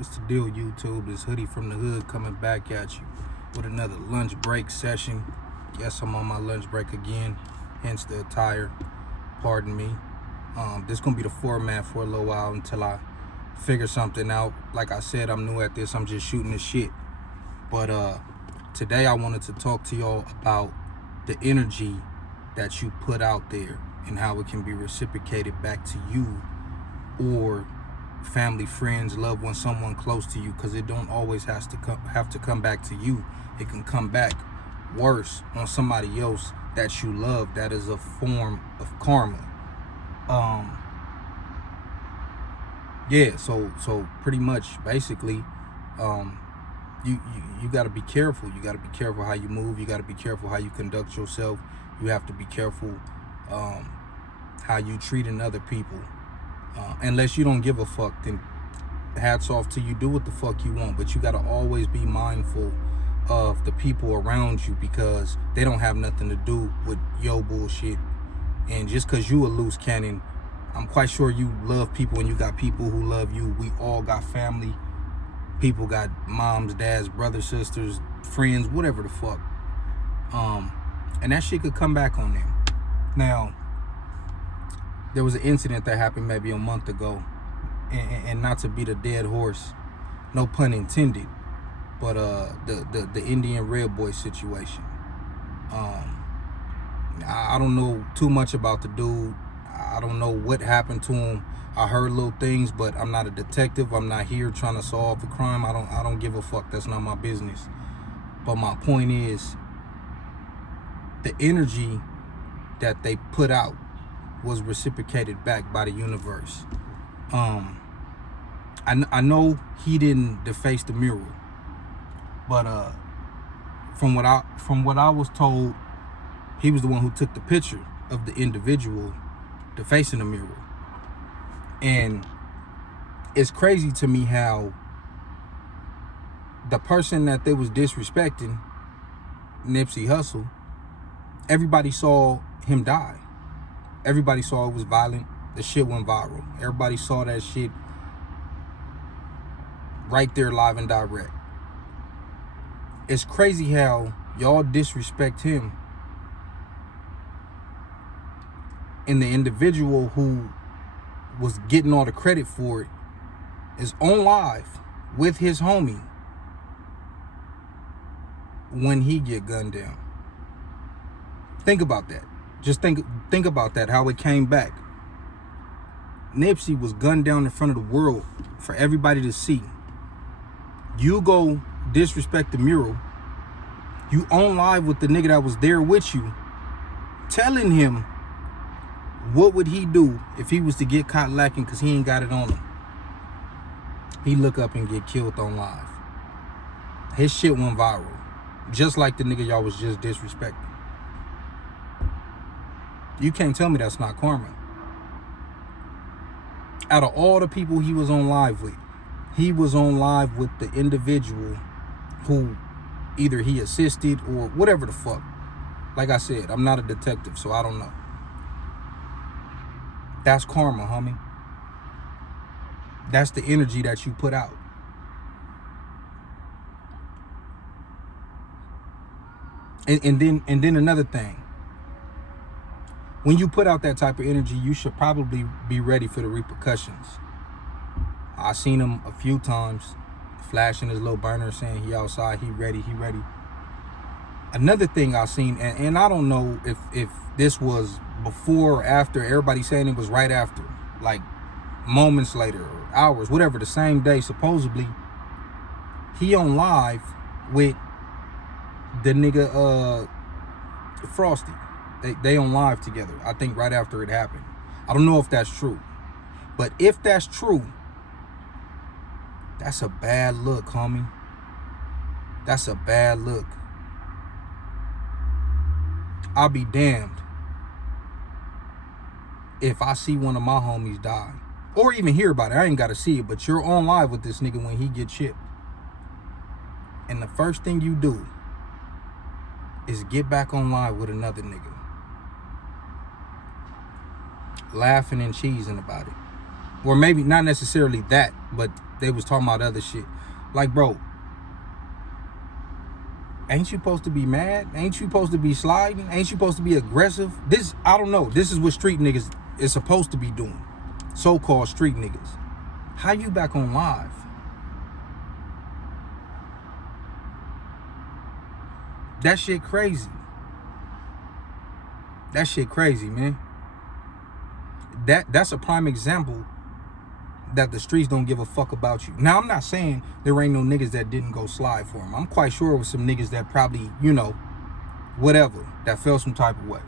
What's the deal, YouTube? This Hoodie from the Hood coming back at you with another lunch break session. Yes, I'm on my lunch break again, hence the attire. Pardon me. This gonna be the format for a little while until I figure something out. Like I said, I'm new at this. I'm just shooting the shit. But today I wanted to talk to y'all about the energy that you put out there and how it can be reciprocated back to you or family, friends, loved ones, someone close to you, because it don't always have to come back to you. It can come back worse on somebody else that you love. That is a form of karma. Yeah, so pretty much basically you got to be careful. You got to be careful how you move. You got to be careful how you conduct yourself. You have to be careful how you treating other people. Unless you don't give a fuck, then hats off to you. Do what the fuck you want, but you got to always be mindful of the people around you, because they don't have nothing to do with your bullshit. And just because you a loose cannon, I'm quite sure you love people and you got people who love you. We all got family. People got moms, dads, brothers, sisters, friends, whatever the fuck. And that shit could come back on them. Now, there was an incident that happened maybe a month ago, and not to beat a dead horse, no pun intended, but the Indian Red Boy situation. I don't know too much about the dude. I don't know what happened to him. I heard little things, but I'm not a detective. I'm not here trying to solve the crime. I don't give a fuck. That's not my business. But my point is, the energy that they put out was reciprocated back by the universe. I know he didn't deface the mural, but from what I was told, he was the one who took the picture of the individual defacing the mural. And it's crazy to me how the person that they was disrespecting, Nipsey Hussle, everybody saw him die. Everybody saw it was violent. The shit went viral. Everybody saw that shit right there live and direct. It's crazy how y'all disrespect him, and the individual who was getting all the credit for it is on live with his homie when he get gunned down. Think about that. Just think about that, how it came back. Nipsey was gunned down in front of the world for everybody to see. You go disrespect the mural. You on live with the nigga that was there with you, telling him what would he do if he was to get caught lacking because he ain't got it on him. He look up and get killed on live. His shit went viral, just like the nigga y'all was just disrespecting. You can't tell me that's not karma. Out of all the people he was on live with, he was on live with the individual who either he assisted or whatever the fuck. Like I said, I'm not a detective, so I don't know. That's karma, homie. That's the energy that you put out. And then another thing. When you put out that type of energy, you should probably be ready for the repercussions. I seen him a few times flashing his little burner saying he outside, he ready. Another thing I seen, and I don't know if this was before or after, everybody saying it was right after, like moments later or hours, whatever, the same day supposedly, he on live with the nigga Frosty. They on live together, I think right after it happened. I don't know if that's true, but if that's true, that's a bad look, homie. That's a bad look. I'll be damned if I see one of my homies die, or even hear about it. I ain't got to see it, but you're on live with this nigga when he gets chipped, and the first thing you do is get back on live with another nigga, laughing and cheesing about it. Or maybe not necessarily that, but they was talking about other shit. Like, bro, ain't you supposed to be mad? Ain't you supposed to be sliding? Ain't you supposed to be aggressive? This, I don't know. This is what street niggas is supposed to be doing. So-called street niggas. How you back on live? That shit crazy. That shit crazy, man. That's a prime example that the streets don't give a fuck about you. Now, I'm not saying there ain't no niggas that didn't go slide for him. I'm quite sure it was some niggas that probably, you know, whatever, that felt some type of way.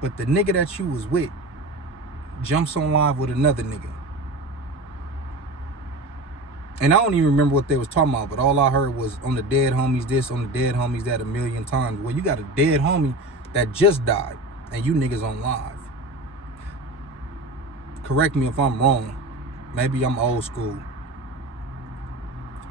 But the nigga that you was with jumps on live with another nigga. And I don't even remember what they was talking about, but all I heard was on the dead homies this, on the dead homies that 1,000,000 times. Well, you got a dead homie that just died, and you niggas on live. Correct me if I'm wrong. Maybe I'm old school.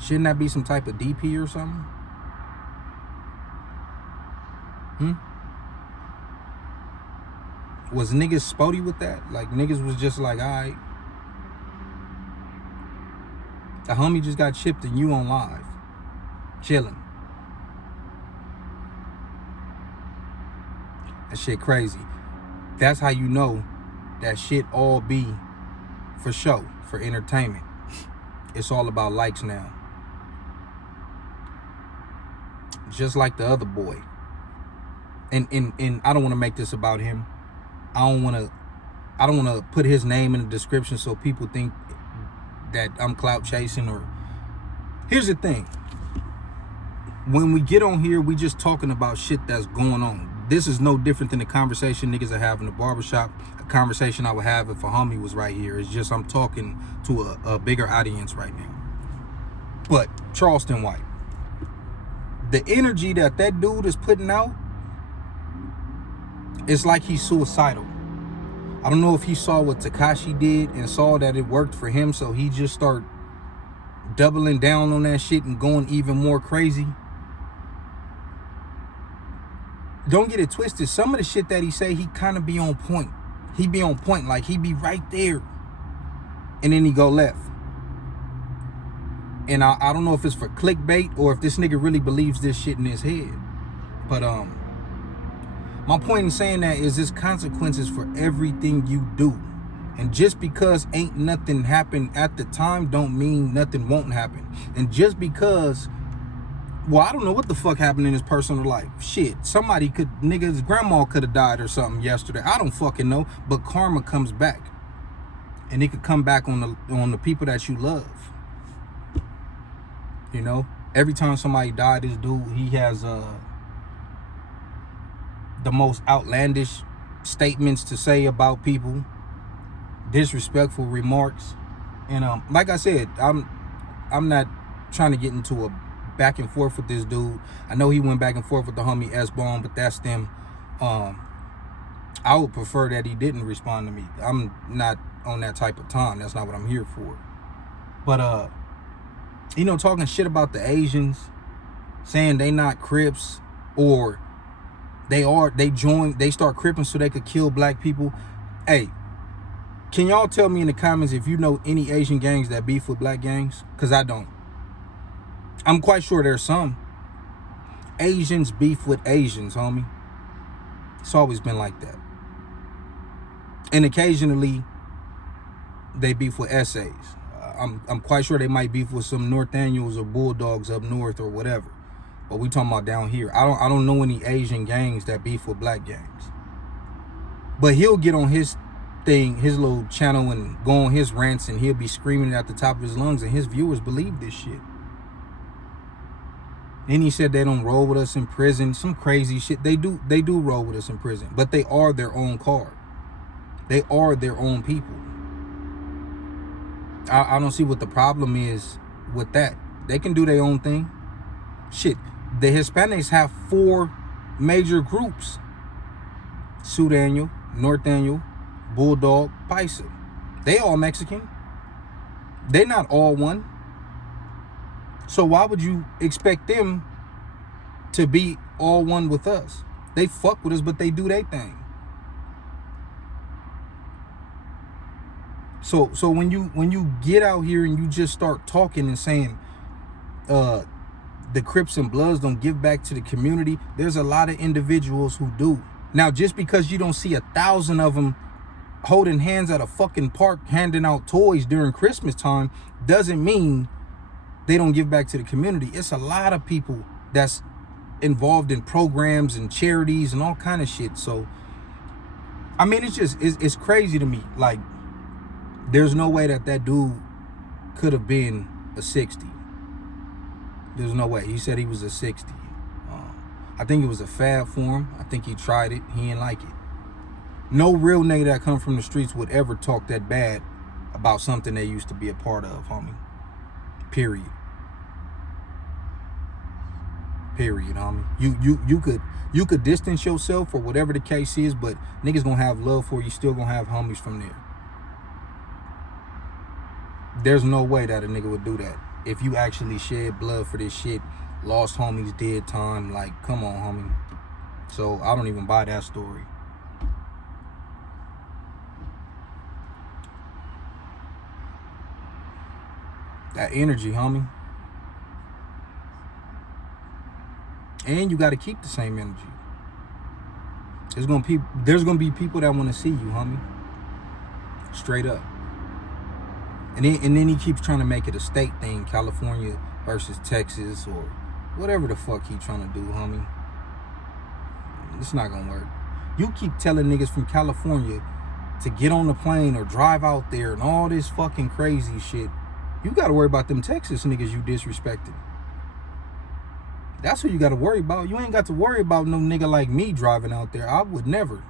Shouldn't that be some type of DP or something? Was niggas spotty with that? Like, niggas was just like, all right. The homie just got chipped and you on live. Chilling. That shit crazy. That's how you know that shit all be for show, for entertainment. It's all about likes now. Just like the other boy. And I don't want to make this about him. I don't want to put his name in the description so people think that I'm clout chasing. Or here's the thing, when we get on here, we just talking about shit that's going on. This is no different than the conversation niggas are having in the barbershop, a conversation I would have if a homie was right here. It's just I'm talking to a bigger audience right now. But Charleston White, the energy that dude is putting out, it's like he's suicidal. I don't know if he saw what Tekashi did and saw that it worked for him, so he just started doubling down on that shit and going even more crazy. Don't get it twisted. Some of the shit that he say, he kind of be on point. He be on point, like he be right there. And then he go left. And I don't know if it's for clickbait or if this nigga really believes this shit in his head. But my point in saying that is there's consequences for everything you do. And just because ain't nothing happened at the time don't mean nothing won't happen. And just because, well, I don't know what the fuck happened in his personal life. Shit, somebody could, nigga's grandma could have died or something yesterday. I don't fucking know. But karma comes back. And it could come back on the people that you love. You know? Every time somebody died, this dude, he has the most outlandish statements to say about people, disrespectful remarks, and like I said, I'm not trying to get into a back and forth with this dude. I know he went back and forth with the homie S-Bone, but that's them. I would prefer that he didn't respond to me. I'm not on that type of time. That's not what I'm here for. But you know, talking shit about the Asians, saying they not Crips, or they start cripping so they could kill black people. Hey, can y'all tell me in the comments if you know any Asian gangs that beef with black gangs? Because I don't. I'm quite sure there's some. Asians beef with Asians, homie. It's always been like that. And occasionally, they beef with essays. I'm quite sure they might beef with some North Daniels or Bulldogs up north or whatever. But we talking about down here. I don't know any Asian gangs that beef with black gangs. But he'll get on his thing, his little channel, and go on his rants, and he'll be screaming at the top of his lungs, and his viewers believe this shit. Then he said they don't roll with us in prison. Some crazy shit. They do roll with us in prison. But they are their own card. They are their own people. I don't see what the problem is with that. They can do their own thing. Shit. The Hispanics have 4 major groups: Sioux Daniel, North Daniel, Bulldog, Paisa. They all Mexican. They're not all one. So why would you expect them to be all one with us? They fuck with us, but they do their thing. So when you get out here and you just start talking and saying the Crips and Bloods don't give back to the community, there's a lot of individuals who do. Now, just because you don't see 1,000 of them holding hands at a fucking park handing out toys during Christmas time doesn't mean they don't give back to the community. It's a lot of people that's involved in programs and charities and all kind of shit. So I mean, it's crazy to me. Like, there's no way that dude could have been a 60. There's no way. He said he was a 60. I think it was a fad for him. I think he tried it. He didn't like it. No real nigga that come from the streets would ever talk that bad about something they used to be a part of, homie. Period. Period, homie. You could distance yourself or whatever the case is, but niggas gonna have love for you. Still gonna have homies from there. There's no way that a nigga would do that. If you actually shed blood for this shit, lost homies, did time, like, come on, homie. So I don't even buy that story. That energy, homie. And you got to keep the same energy. There's gonna be people that want to see you, homie. Straight up. And then he keeps trying to make it a state thing, California versus Texas or whatever the fuck he trying to do, homie. It's not gonna work. You keep telling niggas from California to get on the plane or drive out there and all this fucking crazy shit. You gotta worry about them Texas niggas you disrespected. That's what you gotta worry about. You ain't got to worry about no nigga like me driving out there. I would never.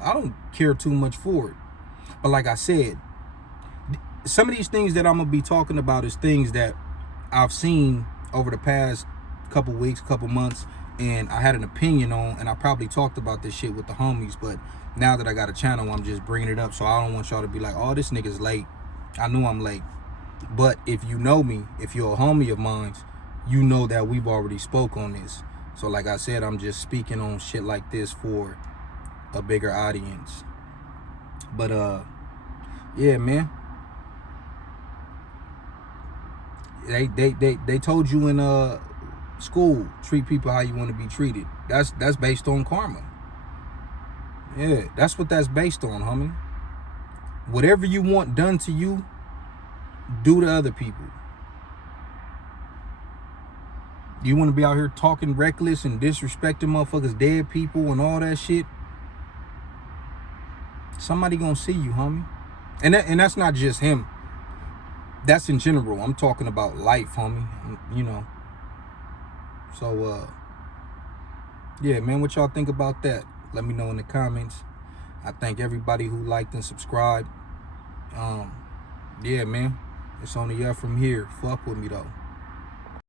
I don't care too much for it. But like I said, some of these things that I'm gonna be talking about is things that I've seen over the past couple weeks, couple months, and I had an opinion on, and I probably talked about this shit with the homies, but now that I got a channel, I'm just bringing it up, so I don't want y'all to be like, oh, this nigga's late. I know I'm late. But if you know me, if you're a homie of mine, you know that we've already spoke on this. So like I said, I'm just speaking on shit like this for a bigger audience. But yeah, man. They told you in school, treat people how you want to be treated. That's based on karma. Yeah, that's what that's based on, homie. Whatever you want done to you, do to other people. You want to be out here talking reckless and disrespecting motherfuckers, dead people and all that shit? Somebody gonna see you, homie. And that's not just him. That's in general. I'm talking about life, homie. You know. So, yeah, man, what y'all think about that? Let me know in the comments. I thank everybody who liked and subscribed. Yeah, man. It's only up from here. Fuck with me, though.